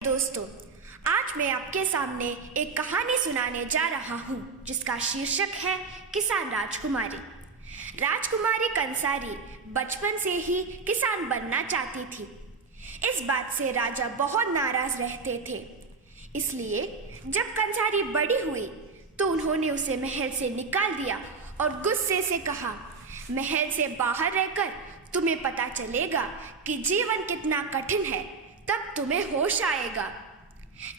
दोस्तों, आज मैं आपके सामने एक कहानी सुनाने जा रहा हूँ जिसका शीर्षक है किसान राजकुमारी। राजकुमारी कंसारी बचपन से ही किसान बनना चाहती थी। इस बात से राजा बहुत नाराज रहते थे। इसलिए जब कंसारी बड़ी हुई तो उन्होंने उसे महल से निकाल दिया और गुस्से से कहा, महल से बाहर रहकर तुम्हें पता चलेगा कि जीवन कितना कठिन है, तब तुम्हें होश आएगा।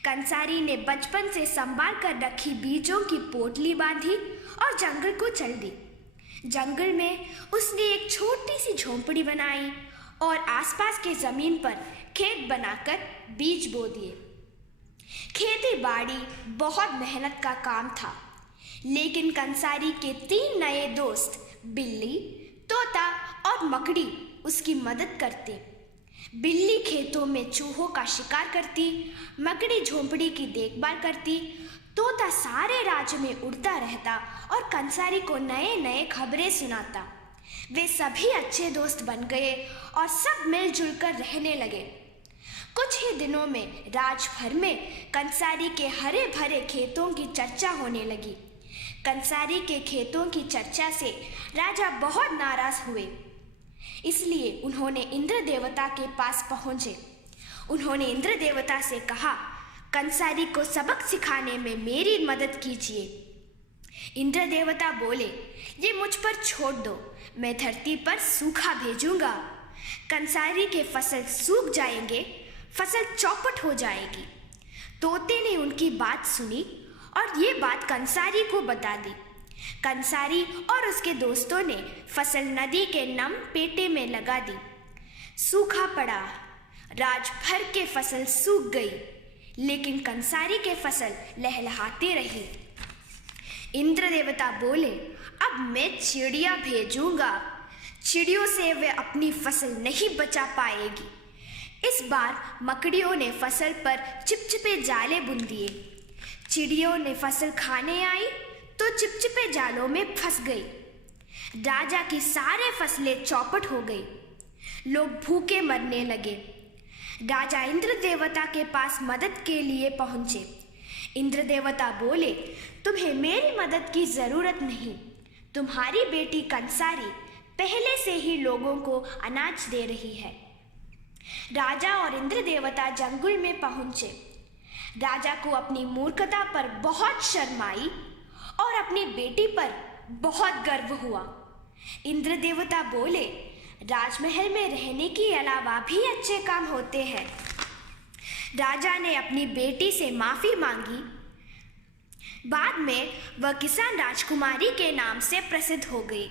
कंसारी ने बचपन से संभाल कर रखी बीजों की पोटली बांधी और जंगल को चल दी। जंगल में उसने एक छोटी सी झोंपड़ी बनाई और आसपास के जमीन पर खेत बनाकर बीज बो दिए। खेती बाड़ी बहुत मेहनत का काम था, लेकिन कंसारी के 3 नए दोस्त बिल्ली, तोता और मकड़ी उसकी मदद करते। बिल्ली खेतों में चूहों का शिकार करती, मकड़ी झोंपड़ी की देखभाल करती, तोता सारे राज्य में उड़ता रहता और कंसारी को नए नए खबरें सुनाता। वे सभी अच्छे दोस्त बन गए और सब मिलजुल कर रहने लगे। कुछ ही दिनों में राज भर में कंसारी के हरे भरे खेतों की चर्चा होने लगी। कंसारी के खेतों की चर्चा से राजा बहुत नाराज हुए। इसलिए उन्होंने इंद्र देवता के पास पहुंचे। उन्होंने इंद्र देवता से कहा, कंसारी को सबक सिखाने में मेरी मदद कीजिए। इंद्र देवता बोले, ये मुझ पर छोड़ दो, मैं धरती पर सूखा भेजूंगा। कंसारी के फसल सूख जाएंगे, फसल चौपट हो जाएगी। तोते ने उनकी बात सुनी और ये बात कंसारी को बता दी। कंसारी और उसके दोस्तों ने फसल नदी के नम पेटे में लगा दी। सूखा पड़ा, राज भर के फसल सूख गई, लेकिन कंसारी के फसल लहलहाती रही। इंद्र देवता बोले, अब मैं चिड़िया भेजूंगा, चिड़ियों से वे अपनी फसल नहीं बचा पाएगी। इस बार मकड़ियों ने फसल पर चिपचिपे जाले बुन दिए। चिड़ियों ने फसल खाने आई तो चिपचिपे जालों में फंस गई। राजा की सारे फसलें चौपट हो गई। लोग भूखे मरने लगे। राजा इंद्र देवता के पास मदद के लिए पहुंचे। इंद्र देवता बोले, तुम्हें मेरी मदद की जरूरत नहीं, तुम्हारी बेटी कंसारी पहले से ही लोगों को अनाज दे रही है। राजा और इंद्र देवता जंगल में पहुंचे। राजा को अपनी मूर्खता पर बहुत शर्म आई और अपनी बेटी पर बहुत गर्व हुआ। इंद्र देवता बोले, राजमहल में रहने के अलावा भी अच्छे काम होते हैं। राजा ने अपनी बेटी से माफी मांगी। बाद में वह किसान राजकुमारी के नाम से प्रसिद्ध हो गई।